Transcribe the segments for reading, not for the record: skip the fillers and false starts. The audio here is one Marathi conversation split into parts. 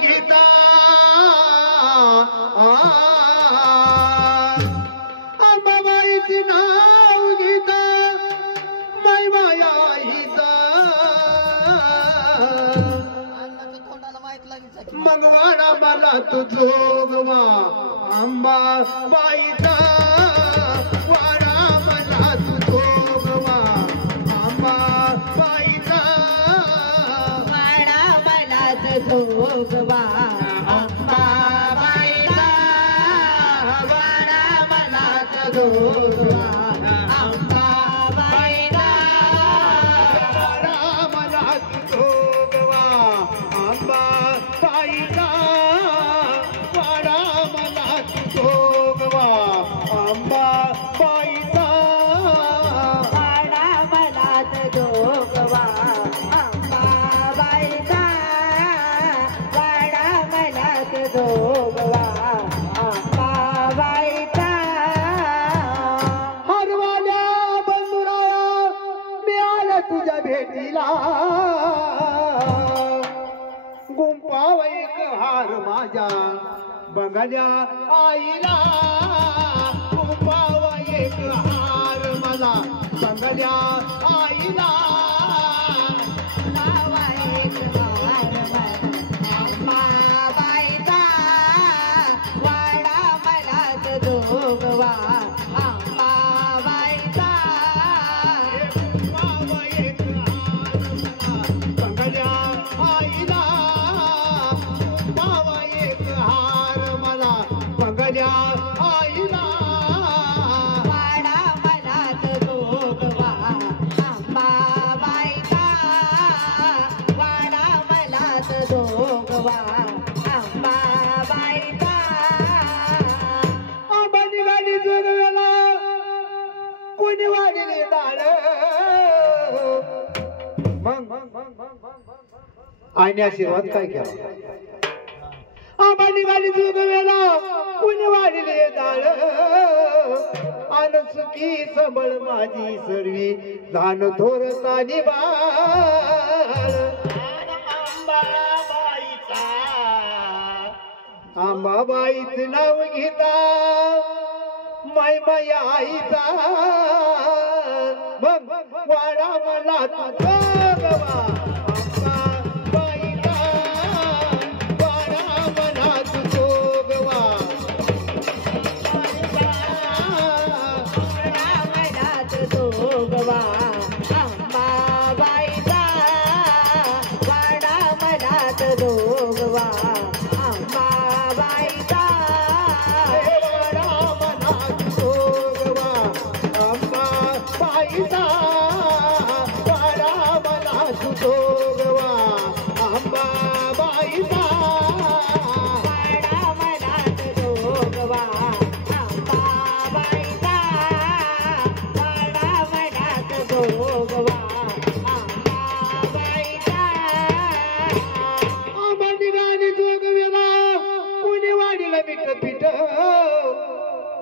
घेता अंबाबाईचे नाव घेता माय माया आईचा मग वाडा मला तू जोगवा अंबाबाईचा वाडा मला तू जोगवा अंबाबाईचा वाडा मला तू जोगवा अंबाबाईचा वाडा मला तू जोगवा अंबाबाईचा वाडा मला तू जोगवा अंबाबाईचा वाडा मला तू जोगवा अंबाबाईचा वाडा मला तू जोगवा अंबाबाईचा वाडा मला तू जोगवा अंबाबाईचा हरवाल्या बंधुराया मी आला तुझ्या भेटीला गुंपाव एक हार माझ्या बंगाल्या आईला गुंपाव एक हार मला बंगाल्या आईला अंबाबाईचा वाडा मला तू जोगवा अंबाबाईचा गुंपाव एक हार मला बंगाल्या आईला गुंपाव एक हार मला बंगाल्या आईला वाडा मला तू जोगवा अंबाबाईचा वाडा मला तू जोगवा अंबाबाईचा आंबा निघाली जोगव्याला कोणी वाढले दाळ मग आईने आशीर्वाद काय केला आंबा निघाली जोगव्याला कोणी वाढले दाळ आन सुखी सबळ माझी सर्वी जाण थोरता निबाळ अंबाबाईचं नाव घेता माय माया आईचा मग वाडा मला तू जोगवा अंबाबाईचा वाडा मला तू जोगवा वाडा मला तू जोगवा अंबाबाईचा वाडा मला तू जोगवा अंबाबाईचा वाडा मला तू जोगवा अंबाबाईचा वाडा मला तू जोगवा अंबाबाईचा वाडा मला तू जोगवा अंबाबाईचा वाडा मला तू जोगवा अंबाबाईचा आंबा निघाली जोगव्याला कोणी वाढीला मीठ पीठ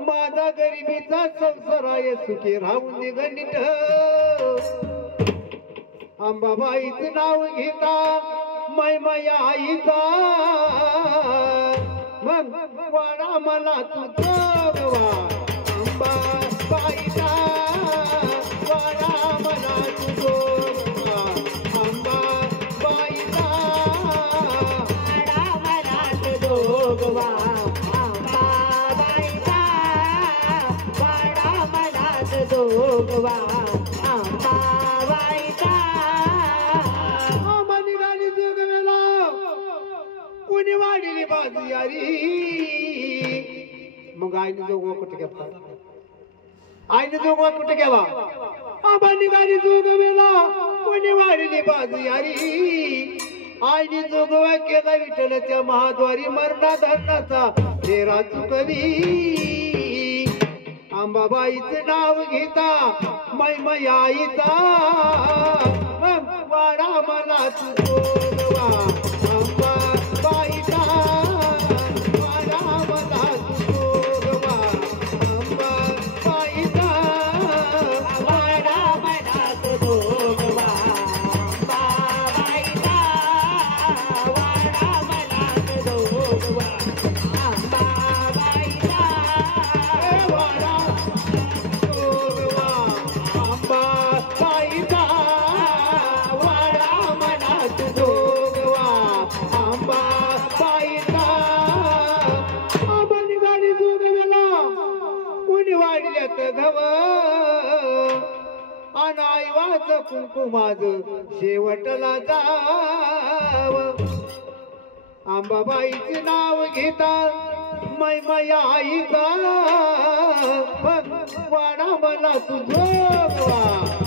माझा गरिबीचा संसार आहे सुखी राहून निघ नीट अंबाबाईचं नाव घेता माय माया आईचा मग वाडा मला तू जोगवा अंबाबाईचा वाडा मला तू जोगवा अंबाबाईचा वाडा मला तू जोगवा अंबाबाईचा वाडा मला तू जोगवा अंबाबाईचा आंबा निघाली जोगव्याला कोणी वाढली बाजू यारी मग आईने जोगवा कुठे घेतला आईने जोगवा कुठे घ्यावा आंबा निघाली जोगव्याला कोणी वाढली बाजू यारी आईने जोगवा केला विठ्ठलाच्या महाद्वारी मरणा धरणाचा तेरा चुकवी अंबाबाईचं नाव घेता मै माया आईचा मग वाडा मला तू जोगवा अंबाबाईचा वाडा मला तू जोगवा अंबाबाईचा वाडा मला तू जोगवा अंबाबाईचा वाडा मला कुंकुमाज शेवटला जाव अंबाबाईचे नाव घेता मैया आई का वाडा मला तुझो